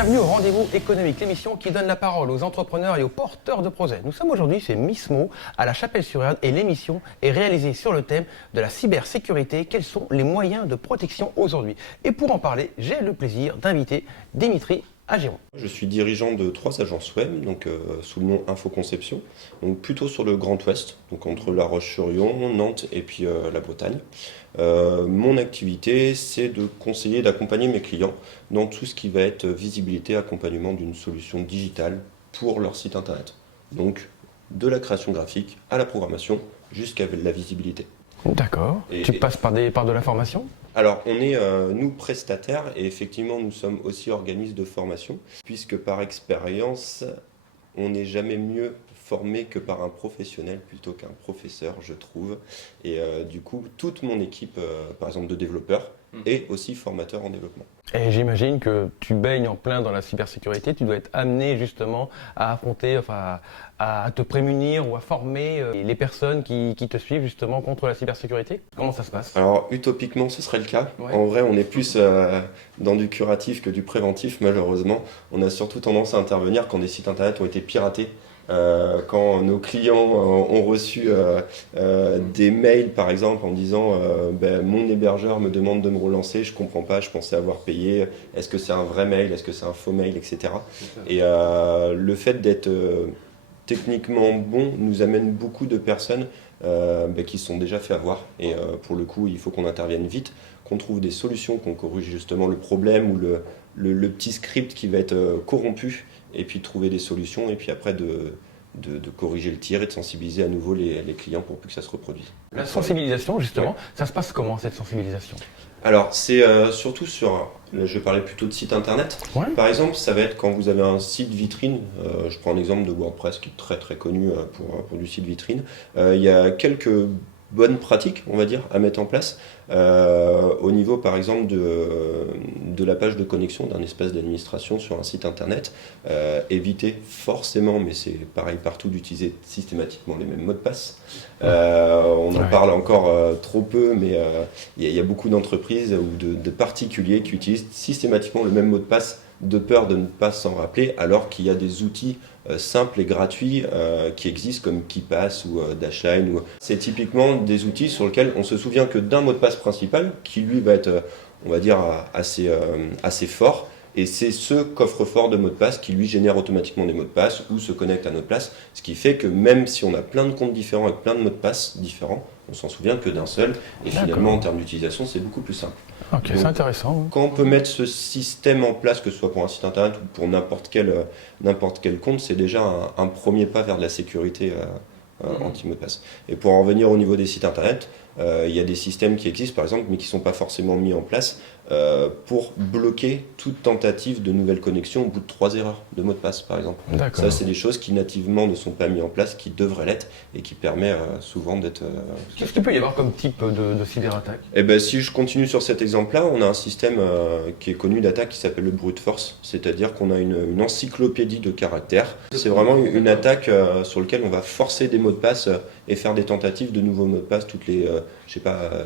bienvenue au Rendez-vous économique, l'émission qui donne la parole aux entrepreneurs et aux porteurs de projets. Nous sommes aujourd'hui chez Mismo, à La Chapelle-sur-Erdre, et l'émission est réalisée sur le thème de la cybersécurité. Quels sont les moyens de protection aujourd'hui? Et pour en parler, j'ai le plaisir d'inviter Dimitri Agiron. Je suis dirigeant de 3 agences web, donc sous le nom Infoconception, donc plutôt sur le Grand Ouest, donc entre La Roche-sur-Yon, Nantes et puis la Bretagne. Mon activité, c'est de conseiller, d'accompagner mes clients dans tout ce qui va être visibilité, accompagnement d'une solution digitale pour leur site internet. Donc de la création graphique à la programmation jusqu'à la visibilité. D'accord. Tu passes par de la formation? Alors, on est, nous, prestataires, et effectivement, nous sommes aussi organismes de formation, puisque par expérience, on n'est jamais mieux formé que par un professionnel plutôt qu'un professeur, je trouve. Et du coup, toute mon équipe, par exemple de développeurs, est aussi formateur en développement. Et j'imagine que tu baignes en plein dans la cybersécurité, tu dois être amené justement à affronter, à te prémunir ou à former les personnes qui te suivent justement contre la cybersécurité. Comment ça se passe? Alors utopiquement ce serait le cas. Ouais. En vrai on est plus dans du curatif que du préventif malheureusement. On a surtout tendance à intervenir quand des sites internet ont été piratés. Quand nos clients ont reçu des mails par exemple en disant mon hébergeur me demande de me relancer, je comprends pas, je pensais avoir payé, est-ce que c'est un vrai mail, est-ce que c'est un faux mail, etc. Et le fait d'être techniquement bon nous amène beaucoup de personnes qui se sont déjà fait avoir. Et pour le coup il faut qu'on intervienne vite, qu'on trouve des solutions, qu'on corrige justement le problème ou le petit script qui va être corrompu, et puis trouver des solutions, et puis après de corriger le tir et de sensibiliser à nouveau les clients pour plus que ça se reproduise. La sensibilisation justement, ça se passe comment cette sensibilisation? Alors c'est surtout sur, là, je vais parler plutôt de site internet. Ouais. Par exemple, ça va être quand vous avez un site vitrine, je prends l'exemple de WordPress qui est très très connu pour du site vitrine. Il y a quelques bonnes pratiques, on va dire, à mettre en place au niveau par exemple de la page de connexion d'un espace d'administration sur un site internet. Éviter forcément, mais c'est pareil partout, d'utiliser systématiquement les mêmes mots de passe. On en parle encore trop peu, mais il y a beaucoup d'entreprises ou de particuliers qui utilisent systématiquement le même mot de passe de peur de ne pas s'en rappeler, alors qu'il y a des outils simples et gratuits qui existent comme KeePass ou Dashlane. C'est typiquement des outils sur lesquels on se souvient que d'un mot de passe principal qui lui va être, on va dire, assez fort. Et c'est ce coffre-fort de mots de passe qui lui génère automatiquement des mots de passe ou se connecte à notre place. Ce qui fait que même si on a plein de comptes différents avec plein de mots de passe différents, on s'en souvient que d'un seul. Et finalement, en termes d'utilisation, c'est beaucoup plus simple. Ok, donc, c'est intéressant. Quand on peut mettre ce système en place, que ce soit pour un site internet ou pour n'importe quel compte, c'est déjà un premier pas vers de la sécurité anti-mot de passe. Et pour en revenir au niveau des sites internet, il y a des systèmes qui existent par exemple, mais qui ne sont pas forcément mis en place pour bloquer toute tentative de nouvelle connexion au bout de 3 erreurs de mot de passe par exemple. Ça, c'est des choses qui nativement ne sont pas mises en place, qui devraient l'être et qui permet souvent d'être... Qu'est-ce qu'il peut y avoir comme type de cyberattaque? Eh ben, si je continue sur cet exemple-là, on a un système qui est connu d'attaque qui s'appelle le brute force, c'est-à-dire qu'on a une encyclopédie de caractères. C'est vraiment une attaque sur laquelle on va forcer des mots de passe et faire des tentatives de nouveaux mots de passe toutes les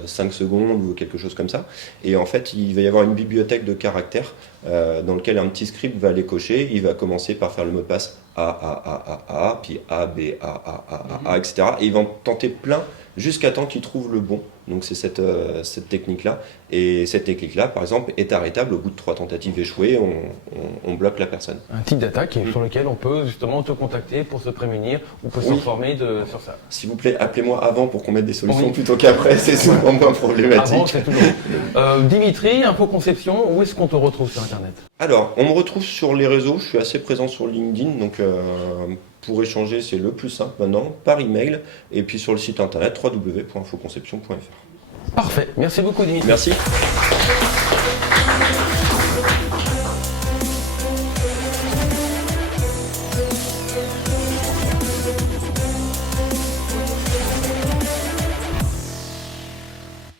5 secondes ou quelque chose comme ça. Et en fait, il va y avoir une bibliothèque de caractères dans lequel un petit script va les cocher. Il va commencer par faire le mot de passe A, puis A, B, A, etc. Et il va en tenter plein jusqu'à temps qu'il trouve le bon. Donc c'est cette technique-là. Et cette technique-là, par exemple, est arrêtable. Au bout de 3 tentatives échouées, on bloque la personne. Un type d'attaque sur lequel on peut justement te contacter pour se prémunir ou pour s'informer sur ça. S'il vous plaît, appelez-moi avant pour qu'on mette des solutions plutôt qu'après. C'est souvent moins problématique. Avant, c'est toujours. Dimitri, Infoconception, où est-ce qu'on te retrouve sur Internet? Alors, on me retrouve sur les réseaux. Je suis assez présent sur LinkedIn, donc pour échanger, c'est le plus simple maintenant, par email, et puis sur le site internet www.infoconception.fr. Parfait, merci beaucoup Dimitri. Merci.